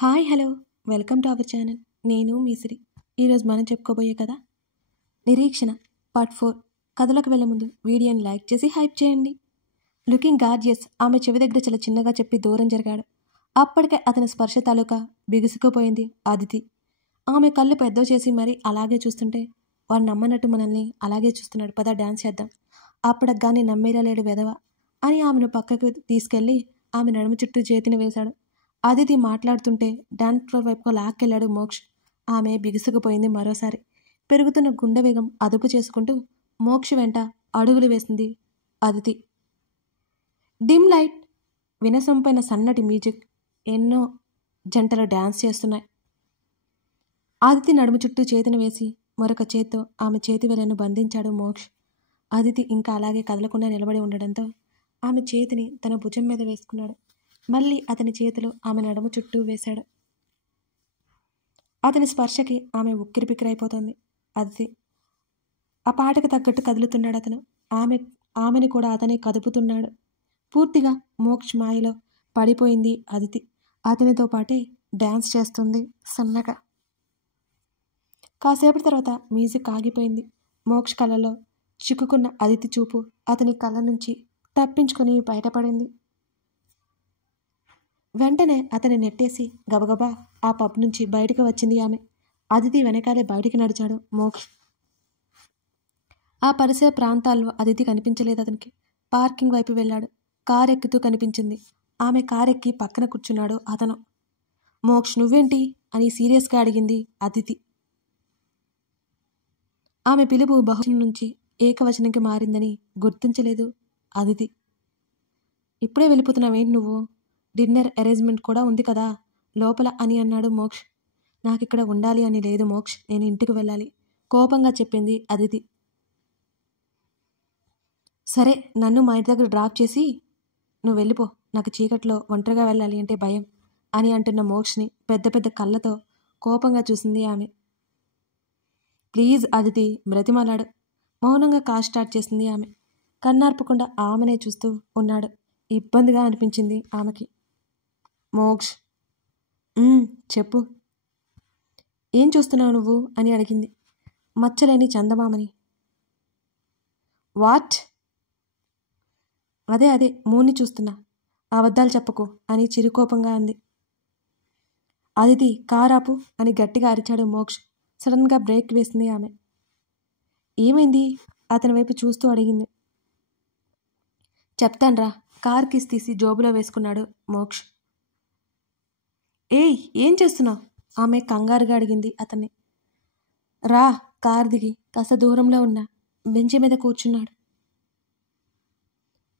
Hi hello welcome to our channel. నేను మీ సిరి. ఈరోజు మనం చెప్పుకోబోయే కథ నిరీక్షణ పార్ట్ 4. కథలోకి వెళ్ళే ముందు వీడియోని లైక్ చేసి హైప్ చేయండి. Looking gorgeous. ఆమె చెవి దగ్గర చాలా చిన్నగా చెప్పి దూరం జరిగాడు. అప్పటికే అతని స్పర్శ తాలూకా బిగుసుకుపోయింది అదితి. ఆమె కళ్ళు పెద్దవి చేసి మరీ అలాగే చూస్తుంటే వాడు నమ్మనట్టు మనల్ని అలాగే చూస్తున్నాడు. పద డ్యాన్స్ చేద్దాం. అప్పటికి కానీ నమ్మేలా లేడు వెధవ అని ఆమెను పక్కకు తీసుకెళ్లి ఆమె నడుము చుట్టూ చేతిని వేశాడు. అదితి మాట్లాడుతుంటే డాన్స్ ఫ్లోర్ వైపుకు లాక్కెళ్ళాడు మోక్ష్. ఆమె బిగుసుకుపోయింది మరోసారి. పెరుగుతున్న గుండె వేగం అదుపు చేసుకుంటూ మోక్ష్ వెంట అడుగులు వేసింది అదితి. డిమ్ లైట్, వినసొంపైన సన్నటి మ్యూజిక్, ఎన్నో జంటలు డ్యాన్స్ చేస్తున్నాయి. అదితి నడుము చుట్టూ చేతిని వేసి మరొక చేత్తో ఆమె చేతి వేళ్లను బంధించాడు మోక్ష్. అదితి ఇంకా అలాగే కదలకుండా నిలబడి ఉండడంతో ఆమె చేతిని తన భుజం మీద వేసుకున్నాడు. మళ్ళీ అతని చేతులు ఆమె నడుము చుట్టూ వేశాడు. అతని స్పర్శకి ఆమె ఉక్కిరిపిక్కిరైపోతుంది. అదితి ఆ పాటకు తగ్గట్టు కదులుతున్నాడు అతను. ఆమెని కూడా అతనే కదుపుతున్నాడు. పూర్తిగా మోక్ష్ మాయలో పడిపోయింది అదితి. అతనితో పాటే డ్యాన్స్ చేస్తుంది సన్నగా. కాసేపటి తర్వాత మ్యూజిక్ ఆగిపోయింది. మోక్ష్ కళ్ళలో చిక్కుకున్న అదితి చూపు అతని కళ్ళ నుంచి తప్పించుకొని బయటపడింది. వెంటనే అతని నెట్టేసి గబగబా ఆ పబ్ నుంచి బయటకు వచ్చింది ఆమె. అదితి వెనకాలే బయటికి నడిచాడు మోక్ష్. ఆ పరిసర ప్రాంతాల్లో అదితి కనిపించలేదు అతనికి. పార్కింగ్ వైపు వెళ్ళాడు. కారు ఎక్కుతూ కనిపించింది. ఆమె కారెక్కి పక్కన కూర్చున్నాడు అతను. మోక్ష్, నువ్వేంటి అని సీరియస్గా అడిగింది అదితి. ఆమె పిలుపు బహువచనం నుంచి ఏకవచనంకి మారిందని గుర్తించలేదు అదితి. ఇప్పుడే వెళ్ళిపోతున్నావేంటి నువ్వు? డిన్నర్ అరేంజ్మెంట్ కూడా ఉంది కదా లోపల అని అన్నాడు మోక్ష్. నాకిక్కడ ఉండాలి అని లేదు మోక్ష్, నేను ఇంటికి వెళ్ళాలి కోపంగా చెప్పింది అదితి. సరే, నన్ను మా ఇంటి దగ్గర డ్రాప్ చేసి నువ్వు వెళ్ళిపో. నాకు చీకట్లో ఒంటరిగా వెళ్ళాలి అంటే భయం అని అంటున్న మోక్షని పెద్ద పెద్ద కళ్ళతో కోపంగా చూసింది ఆమె. ప్లీజ్ అదితి, బ్రతిమాలాడు. మౌనంగా కార్ స్టార్ట్ చేసింది ఆమె. కన్నార్పకుండా ఆమెనే చూస్తూ ఉన్నాడు. ఇబ్బందిగా అనిపించింది ఆమెకి. మోక్ష్, చెప్పు. ఏం చూస్తున్నావు నువ్వు అని అడిగింది. మచ్చలేని చందమామని. వాట్? అదే మూన్ని చూస్తున్నా. అబద్ధాలు చెప్పకు అని చిరుకోపంగా అంది. అదితి, కారాపు అని గట్టిగా అరిచాడు మోక్ష్. సడన్గా బ్రేక్ వేసింది ఆమె. ఏమైంది అతని వైపు చూస్తూ అడిగింది. చెప్తాన్రా. కార్ కీస్ తీసి జోబులో వేసుకున్నాడు మోక్ష్. ఏయ్, ఏం చేస్తున్నావు? ఆమె కంగారుగా అడిగింది అతన్ని. రా, కార్ దిగి కాస్త దూరంలో ఉన్న బెంచి మీద కూర్చున్నాడు.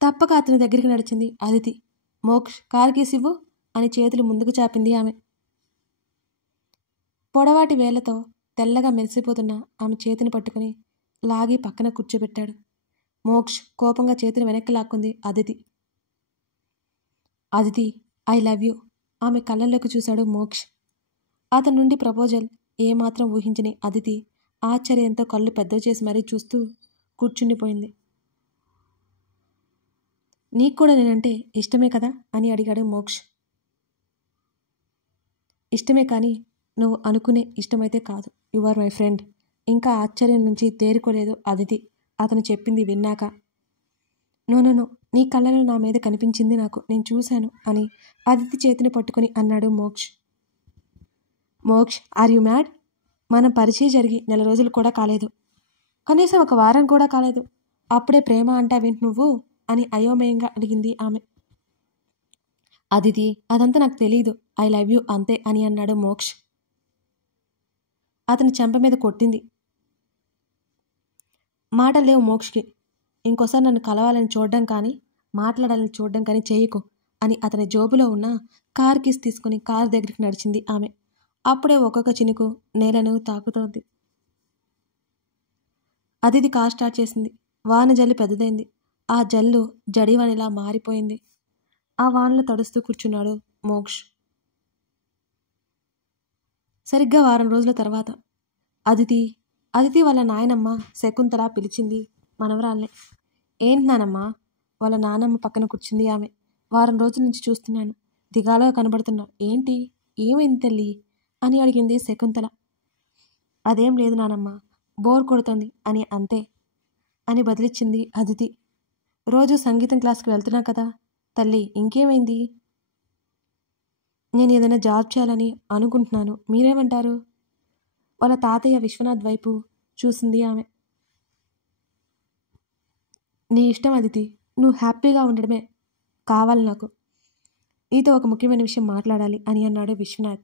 తప్పక అతని దగ్గరికి నడిచింది అదితి. మోక్ష్, కార్ కీస్ ఇవ్వు అని చేతులు ముందుకు చాపింది ఆమె. పొడవాటి వేళ్లతో తెల్లగా మెరిసిపోతున్న ఆమె చేతిని పట్టుకుని లాగి పక్కన కూర్చోబెట్టాడు. మోక్ష్ కోపంగా చేతిని వెనక్కి లాక్కుంది Aditi. Aditi, I love you. ఆమె కళ్ళల్లోకి చూశాడు మోక్ష్. అతని నుండి ప్రపోజల్ ఏమాత్రం ఊహించని అదితి ఆశ్చర్యంతో కళ్ళు పెద్దవి చేసి మరీ చూస్తూ కూర్చుండిపోయింది. నీకు కూడా నేనంటే ఇష్టమే కదా అని అడిగాడు మోక్ష్. ఇష్టమే, కానీ నువ్వు అనుకునే ఇష్టమైతే కాదు. You are my friend. ఇంకా ఆశ్చర్యం నుంచి తేరుకోలేదు అదితి అతను చెప్పింది విన్నాక. నో, నీ కళ్ళలో నా మీద కనిపించింది నాకు, నేను చూశాను అని అదితి చేతిని పట్టుకొని అన్నాడు Moksh. Moksh, are you mad? మనం పరిచయం జరిగి 4 రోజులు కూడా కాలేదు, కనీసం 1 వారం కూడా కాలేదు. అప్పుడే ప్రేమ అంటావేంటి నువ్వు అని అయోమయంగా అడిగింది ఆమె. అదితి, అదంతా నాకు తెలీదు. ఐ లవ్ యూ అంతే అని అన్నాడు మోక్ష్. అతని చెంప మీద కొట్టింది. మాటలు లేవు మోక్షకి. ఇంకోసారి నన్ను కలవాలని చూడడం కానీ మాట్లాడాలని చూడడం కానీ చేయకు అని అతని జోబులో ఉన్న కార్ కీస్ తీసుకుని కారు దగ్గరికి నడిచింది ఆమె. అప్పుడే ఒక్కొక్క చినుకు నేలను తాకుతోంది. అదితి కార్ స్టార్ట్ చేసింది. వాన జల్లు పెద్దదైంది. ఆ జల్లు జడివానిలా మారిపోయింది. ఆ వానలో తడుస్తూ కూర్చున్నాడు మోక్ష్. సరిగ్గా 1 వారం రోజుల తర్వాత అదితి వాళ్ళ నాయనమ్మ శకుంతల పిలిచింది మనవరాల్ని. ఏంటి నానమ్మా? వాళ్ళ నానమ్మ పక్కన కూర్చుంది ఆమె. 1 వారం రోజుల నుంచి చూస్తున్నాను, దిగాలుగా కనబడుతున్నా. ఏంటి ఏమైంది తల్లి అని అడిగింది శకుంతల. అదేం లేదు నానమ్మ, బోర్ కొడుతుంది అని అంతే అని బదిలిచ్చింది అదితి. రోజు సంగీతం క్లాస్కి వెళ్తున్నా కదా తల్లి, ఇంకేమైంది? నేను ఏదైనా జాబ్ చేయాలని అనుకుంటున్నాను, మీరేమంటారు? వాళ్ళ తాతయ్య విశ్వనాథ్ వైపు చూసింది ఆమె. నీ ఇష్టం అదితి, నువ్వు హ్యాపీగా ఉండడమే కావాలి నాకు. నీతో ఒక ముఖ్యమైన విషయం మాట్లాడాలి అని అన్నాడు విశ్వనాథ్.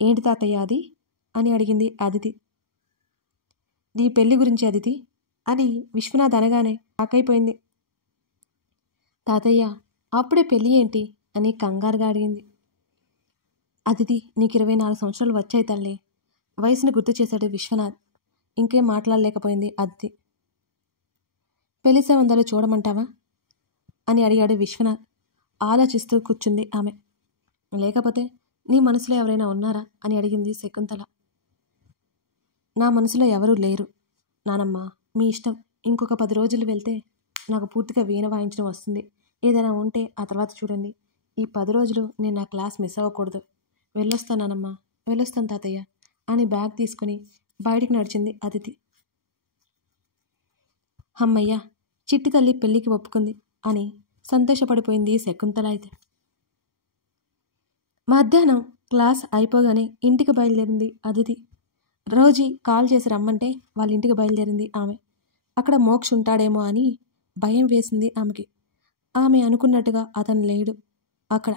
ఏంటి తాతయ్య అది అని అడిగింది అదితి. నీ పెళ్లి గురించి అదితి అని విశ్వనాథ్ అనగానే ఆకైపోయింది. తాతయ్య, అప్పుడే పెళ్ళి ఏంటి అని కంగారుగా అడిగింది. అదితి, నీకు 24 సంవత్సరాలు వచ్చాయి తల్లి, వయసును గుర్తు చేశాడు విశ్వనాథ్. ఇంకేం మాట్లాడలేకపోయింది అదితి. పెళ్లి సంబంధాలు చూడమంటావా అని అడిగాడు విశ్వనాథ్. ఆలోచిస్తూ కూర్చుంది ఆమె. లేకపోతే నీ మనసులో ఎవరైనా ఉన్నారా అని అడిగింది శకుంతల. నా మనసులో ఎవరూ లేరు నానమ్మ, మీ ఇష్టం. ఇంకొక 10 రోజులు వెళ్తే నాకు పూర్తిగా వీణ వాయించడం వస్తుంది. ఏదైనా ఉంటే ఆ తర్వాత చూడండి. ఈ 10 రోజులు నేను నా క్లాస్ మిస్ అవ్వకూడదు. వెళ్ళొస్తానమ్మా, వెళ్ళొస్తాను తాతయ్య అని బ్యాగ్ తీసుకుని బయటికి నడిచింది అదితి. అమ్మయ్య, చిట్టి తల్లి పెళ్లికి ఒప్పుకుంది అని సంతోషపడిపోయింది శకుంతల. అయితే మధ్యాహ్నం క్లాస్ అయిపోగానే ఇంటికి బయలుదేరింది అదితి. రోజీ కాల్ చేసి రమ్మంటే వాళ్ళ ఇంటికి బయలుదేరింది ఆమె. అక్కడ మోక్ష్ ఉంటాడేమో అని భయం వేసింది ఆమెకి. ఆమె అనుకున్నట్టుగా అతను లేడు అక్కడ.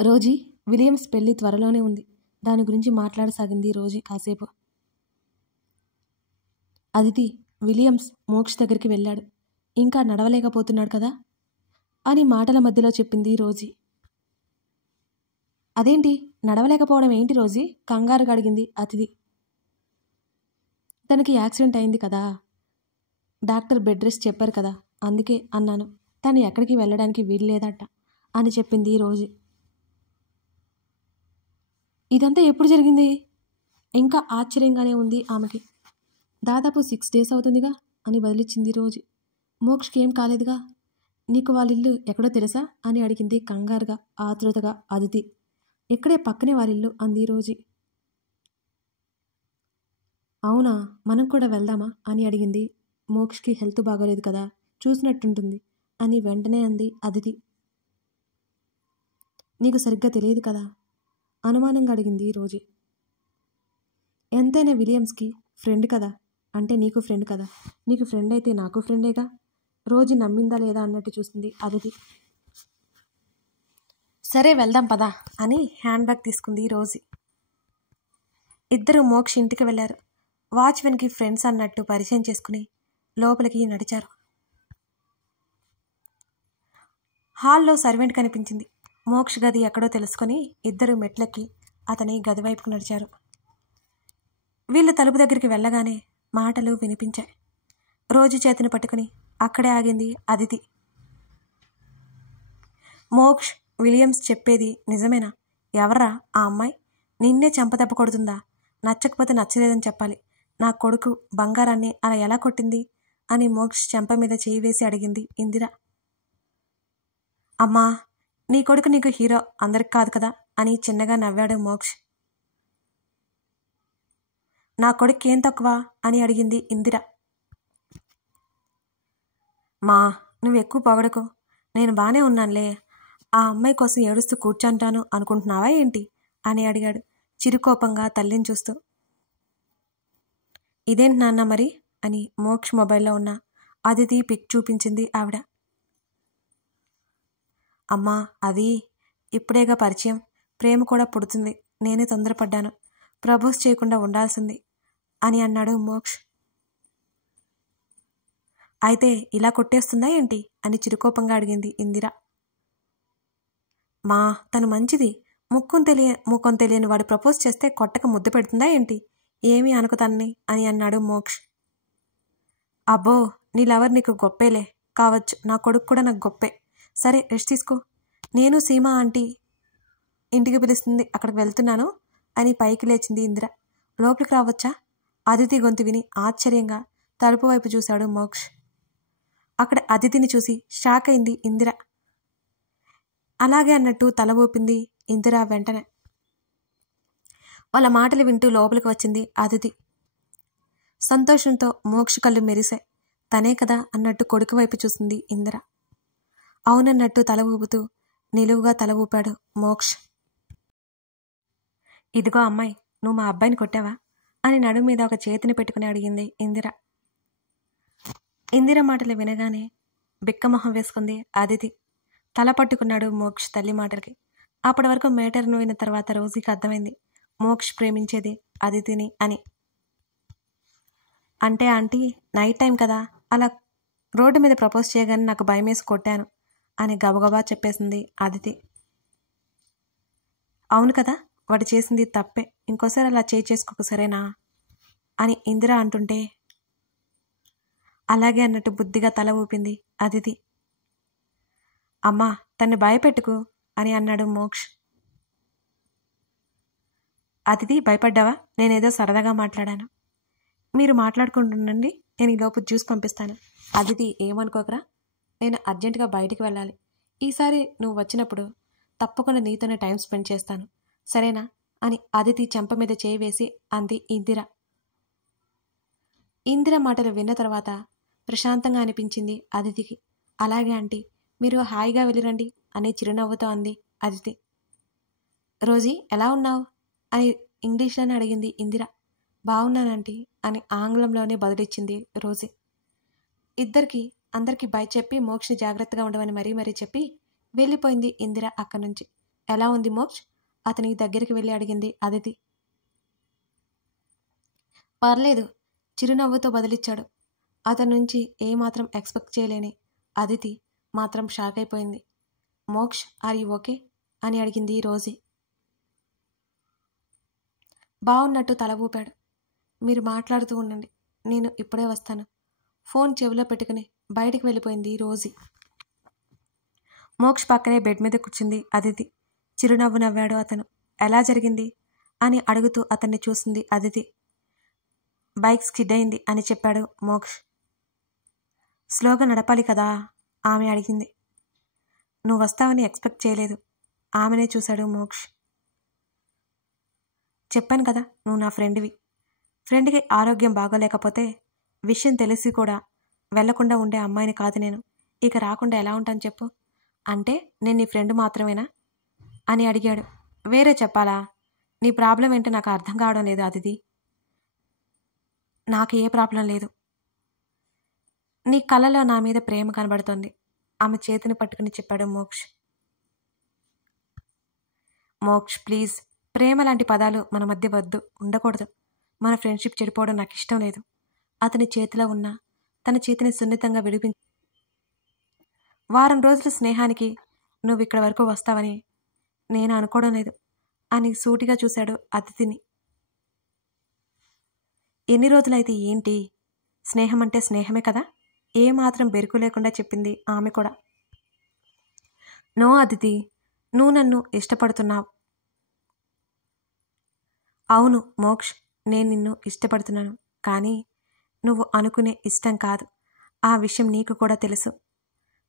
రోజీ, విలియమ్స్ పెళ్లి త్వరలోనే ఉంది, దాని గురించి మాట్లాడసాగింది రోజీ కాసేపు. అదితి, విలియమ్స్ మోక్ష్ దగ్గరికి వెళ్ళాడు, ఇంకా నడవలేకపోతున్నాడు కదా అని మాటల మధ్యలో చెప్పింది రోజీ. అదేంటి, నడవలేకపోవడం ఏంటి రోజీ కంగారుగా అడిగింది అతిథి. తనకి యాక్సిడెంట్ అయింది కదా, డాక్టర్ బెడ్ రెస్ట్ చెప్పారు కదా, అందుకే అన్నాను. తను ఎక్కడికి వెళ్ళడానికి వీల్లేదట అని చెప్పింది రోజీ. ఇదంతా ఎప్పుడు జరిగింది? ఇంకా ఆశ్చర్యంగానే ఉంది ఆమెకి. దాదాపు 6 days అవుతుందిగా అని బదిలిచ్చింది రోజీ. మోక్షకి ఏం కాలేదుగా? నీకు వాళ్ళిల్లు ఎక్కడో తెలుసా అని అడిగింది కంగారుగా ఆతృతగా అదితి. ఇక్కడే పక్కనే వాళ్ళిల్లు అంది రోజీ. అవునా, మనం కూడా వెళ్దామా అని అడిగింది. మోక్షకి హెల్త్ బాగోలేదు కదా, చూసినట్టుంటుంది అని వెంటనే అంది అదితి. నీకు సరిగ్గా తెలియదు కదా అనుమానంగా అడిగింది రోజీ. ఎంతైనా విలియమ్స్కి ఫ్రెండ్ కదా, అంటే నీకు ఫ్రెండ్ కదా, నీకు ఫ్రెండ్ అయితే నాకు ఫ్రెండేగా. రోజు నమ్మిందా లేదా అన్నట్టు చూసింది అదితి. సరే వెళ్దాం పదా అని హ్యాండ్ బ్యాగ్ తీసుకుంది రోజీ. ఇద్దరు మోక్ష ఇంటికి వెళ్ళారు. వాచ్మెన్కి ఫ్రెండ్స్ అన్నట్టు పరిచయం చేసుకుని లోపలికి నడిచారు. హాల్లో సర్వెంట్ కనిపించింది. మోక్ష గది ఎక్కడో తెలుసుకొని ఇద్దరు మెట్లెక్కి అతని గది వైపుకు నడిచారు. వీళ్ళు తలుపు దగ్గరికి వెళ్ళగానే మాటలు వినిపించాయి. రోజు చేతిని పట్టుకుని అక్కడే ఆగింది అదితి. మోక్ష్, విలియమ్స్ చెప్పేది నిజమేనా? ఎవర్రా ఆ అమ్మాయి? నిన్నే చెంపదెబ్బ కొడుతుందా? నచ్చకపోతే నచ్చలేదని చెప్పాలి. నా కొడుకు బంగారాన్ని అలా ఎలా కొట్టింది అని మోక్ష్ చెంప మీద చేయి వేసి అడిగింది ఇందిర. అమ్మా, నీ కొడుకు నీకు హీరో, అందరికి కాదు కదా అని చిన్నగా నవ్వాడు మోక్ష్. నా కొడుకు ఏం తక్కువ అని అడిగింది ఇందిర. మా, నువ్వు ఎక్కువ పొగడకు, నేను బానే ఉన్నానులే. ఆ అమ్మాయి కోసం ఏడుస్తూ కూర్చుంటాను అనుకుంటున్నావా ఏంటి అని అడిగాడు చిరుకోపంగా తల్లిని చూస్తూ. ఇదేంటి నాన్న మరి అని మోక్ష్ మొబైల్లో ఉన్న అదితి పిక్ చూపించింది ఆవిడ. అమ్మా, అది ఇప్పుడేగా పరిచయం, ప్రేమ కూడా పుడుతుంది. నేనే తొందరపడ్డాను, ప్రపోజ్ చేయకుండా ఉండాల్సింది అని అన్నాడు మోక్ష్. అయితే ఇలా కొట్టేస్తుందా ఏంటి అని చిరుకోపంగా అడిగింది ఇందిర. మా, తను మంచిది, ముఖం తెలియని వాడు ప్రపోజ్ చేస్తే కొట్టక ముద్దు పెడుతుందా ఏంటి? ఏమీ అనుకుతాన్ని అని అన్నాడు మోక్ష్. అబ్బో, నీ లవర్ నీకు గొప్పేలే కావచ్చు, నా కొడుకు కూడా నాకు గొప్పే. సరే రెస్ట్ తీసుకో, నేను సీమా ఆంటీ ఇంటికి పిలుస్తుంది, అక్కడికి వెళ్తున్నాను అని పైకి లేచింది ఇందిర. లోపలికి రావచ్చా? అదితి గొంతు విని ఆశ్చర్యంగా తలుపు వైపు చూశాడు మోక్ష్. అక్కడ అదితిని చూసి షాక్ అయింది ఇందిర. అలాగే అన్నట్టు తల ఊపింది ఇందిర. వెంటనే వాళ్ళ మాటలు వింటూ లోపలికి వచ్చింది అదితి. సంతోషంతో మోక్ష కళ్ళు మెరిశాయి. తనే కదా అన్నట్టు కొడుకు వైపు చూసింది ఇందిర. అవునన్నట్టు తల ఊపుతూ నిలువుగా తల ఊపాడు మోక్ష్. ఇదిగో అమ్మాయి, నువ్వు మా అబ్బాయిని కొట్టావా అని నడుము మీద ఒక చేతిని పెట్టుకుని అడిగింది ఇందిర. ఇందిర మాటలు వినగానే బిక్కమొహం వేసుకుంది అదితి. తల పట్టుకున్నాడు మోక్ష్ తల్లి మాటలకి. అప్పటి వరకు మేటర్ను విన్న తర్వాత రోజుకి అర్థమైంది మోక్ష్ ప్రేమించేది అదితిని అని. అంటే ఆంటీ, నైట్ టైం కదా, అలా రోడ్డు మీద ప్రపోజ్ చేయగానే నాకు భయమేసి కొట్టాను అని గబగబా చెప్పేసింది అదితి. అవును కదా, వాడు చేసింది తప్పే, ఇంకోసారి అలా చేసుకోకు సరేనా అని ఇందిర అంటుంటే అలాగే అన్నట్టు బుద్ధిగా తల ఊపింది అదితి. అమ్మా, తన్ని భయపెట్టుకు అని అన్నాడు మోక్ష్. అదితి, భయపడ్డావా? నేనేదో సరదాగా మాట్లాడాను. మీరు మాట్లాడుకుంటుండండి, నేను ఈలోపు జ్యూస్ పంపిస్తాను. అదితి, ఏమనుకోకరా, నేను అర్జెంటుగా బయటికి వెళ్ళాలి. ఈసారి నువ్వు వచ్చినప్పుడు తప్పకుండా నీతోనే టైం స్పెండ్ చేస్తాను, సరేనా అని అదితి చెంప మీద చేయి వేసి అంది ఇందిర. ఇందిర మాటలు విన్న తర్వాత ప్రశాంతంగా అనిపించింది అదితికి. అలాగే ఆంటీ, మీరు హాయిగా వెళ్ళిరండి అని చిరునవ్వుతో అంది అదితి. రోజీ, ఎలా ఉన్నావు అని ఇంగ్లీష్లోనే అడిగింది ఇందిర. బాగున్నానంటీ అని ఆంగ్లంలోనే బదులిచ్చింది రోజీ. అందరికీ బై చెప్పి మోక్షని జాగ్రత్తగా ఉండమని మరీ చెప్పి వెళ్ళిపోయింది ఇందిర అక్కడి నుంచి. ఎలా ఉంది మోక్ష్? అతని దగ్గరికి వెళ్ళి అడిగింది అదితి. పర్లేదు, చిరునవ్వుతో బదులిచ్చాడు. అతని నుంచి ఏమాత్రం ఎక్స్పెక్ట్ చేయలేని అదితి మాత్రం షాక్ అయిపోయింది. మోక్ష్, ఆర్ యు ఓకే అని అడిగింది రోజీ. బాగున్నట్టు తల ఊపాడు. మీరు మాట్లాడుతూ ఉండండి, నేను ఇప్పుడే వస్తాను. ఫోన్ చెవిలో పెట్టుకుని బయటికి వెళ్ళిపోయింది రోజీ. మోక్ష్ పక్కనే బెడ్ మీద కూర్చుంది అదితి. చిరునవ్వు నవ్వాడు అతను. ఎలా జరిగింది అని అడుగుతూ అతన్ని చూసింది అదితి. బైక్ స్కిడ్ అయింది అని చెప్పాడు మోక్ష్. స్లోగా నడపాలి కదా ఆమె అడిగింది. నువ్వు వస్తావని ఎక్స్పెక్ట్ చేయలేదు. ఆమెనే చూశాడు మోక్ష్. చెప్పాను కదా, నువ్వు నా ఫ్రెండ్కి ఆరోగ్యం బాగోలేకపోతే విషయం తెలిసి కూడా వెళ్లకుండా ఉండే అమ్మాయిని కాదు నేను. ఇక రాకుండా ఎలా ఉంటాను చెప్పు. అంటే నేను నీ ఫ్రెండ్ మాత్రమేనా అని అడిగాడు. వేరే చెప్పాలా? నీ ప్రాబ్లం ఏంటో నాకు అర్థం కావడం లేదు అదితి. నాకు ఏ ప్రాబ్లం లేదు. నీ కళ్ళలో నా మీద ప్రేమ కనబడుతోంది ఆమె చేతిని పట్టుకుని చెప్పాడు మోక్ష్. మోక్ష్, ప్లీజ్, ప్రేమ లాంటి పదాలు మన మధ్య వద్దు, ఉండకూడదు. మన ఫ్రెండ్షిప్ చెడిపోవడం నాకు ఇష్టం లేదు. అతని చేతిలో ఉన్న తన చేతిని సున్నితంగా విడిపించి, వారం రోజుల స్నేహానికి నువ్వు ఇక్కడ వరకు వస్తావని నేను అనుకోవడం లేదు అని సూటిగా చూశాడు అతిథిని. ఎన్ని రోజులైతే ఏంటి, స్నేహం అంటే స్నేహమే కదా, ఏమాత్రం బెరుకు లేకుండా చెప్పింది ఆమె కూడా. నో అదితి, నువ్వు నన్ను ఇష్టపడుతున్నావు. అవును మోక్ష్, నేను నిన్ను ఇష్టపడుతున్నాను, కానీ నువ్వు అనుకునే ఇష్టం కాదు. ఆ విషయం నీకు కూడా తెలుసు.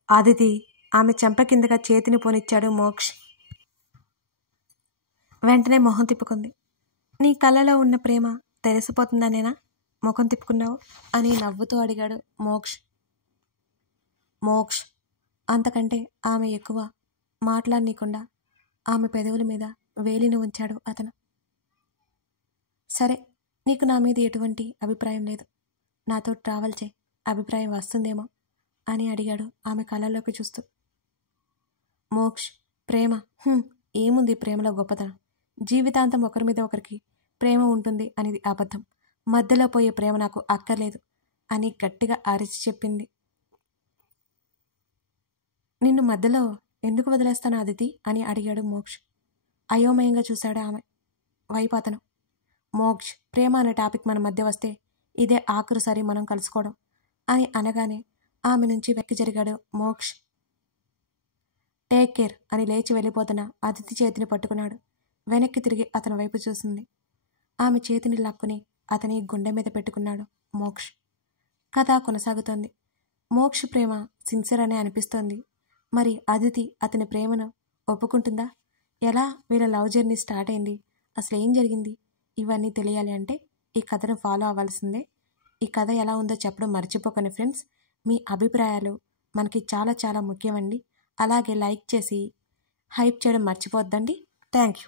అదితి, ఆమె చెంప కిందగా చేతిని పోనిచ్చాడు మోక్ష్. వెంటనే మొహం తిప్పుకుంది. నీ కళ్ళలో ఉన్న ప్రేమ తెలిసిపోతుందనేనా ముఖం తిప్పుకున్నావు అని నవ్వుతూ అడిగాడు మోక్ష్. మోక్ష్ అంతకంటే ఆమె ఎక్కువ మాట్లాడనీయకుండా ఆమె పెదవుల మీద వేలిని ఉంచాడు అతను. సరే, నీకు నా మీద ఎటువంటి అభిప్రాయం లేదు, నాతో ట్రావెల్ చేయి, అభిప్రాయం వస్తుందేమో అని అడిగాడు ఆమె కళ్ళల్లోకి చూస్తూ. మోక్ష్, ప్రేమ ఏముంది ప్రేమలో గొప్పతనం? జీవితాంతం ఒకరి మీద ఒకరికి ప్రేమ ఉంటుంది అనేది అబద్ధం. మధ్యలో పోయే ప్రేమ నాకు అక్కర్లేదు అని గట్టిగా అరిచి చెప్పింది. నిన్ను మధ్యలో ఎందుకు వదిలేస్తాను అదితి అని అడిగాడు మోక్ష్. అయోమయంగా చూశాడు ఆమె వైపు అతను. మోక్ష్, ప్రేమ అనే టాపిక్ మన మధ్య వస్తే ఇదే ఆఖరుసారి మనం కలుసుకోవడం అని అనగానే ఆమె నుంచి వెక్కి జరిగాడు మోక్ష్. టేక్ కేర్ అని లేచి వెళ్ళిపోతున్న అదితి చేతిని పట్టుకున్నాడు. వెనక్కి తిరిగి అతని వైపు చూసింది. ఆమె చేతిని లాక్కుని అతని గుండె మీద పెట్టుకున్నాడు మోక్ష్. కథ కొనసాగుతోంది. మోక్ష్ ప్రేమ సిన్సియర్ అనే అనిపిస్తోంది. మరి అదితి అతని ప్రేమను ఒప్పుకుంటుందా? ఎలా వీళ్ళ లవ్ జర్నీ స్టార్ట్ అయింది, అసలు ఏం జరిగింది, ఇవన్నీ తెలియాలి అంటే ఈ కథను ఫాలో అవ్వాల్సిందే. ఈ కథ ఎలా ఉందో చెప్పడం మర్చిపోకండి ఫ్రెండ్స్. మీ అభిప్రాయాలు మనకి చాలా చాలా ముఖ్యమండి. అలాగే లైక్ చేసి హైప్ చేయడం మర్చిపోద్దండి. Thank you.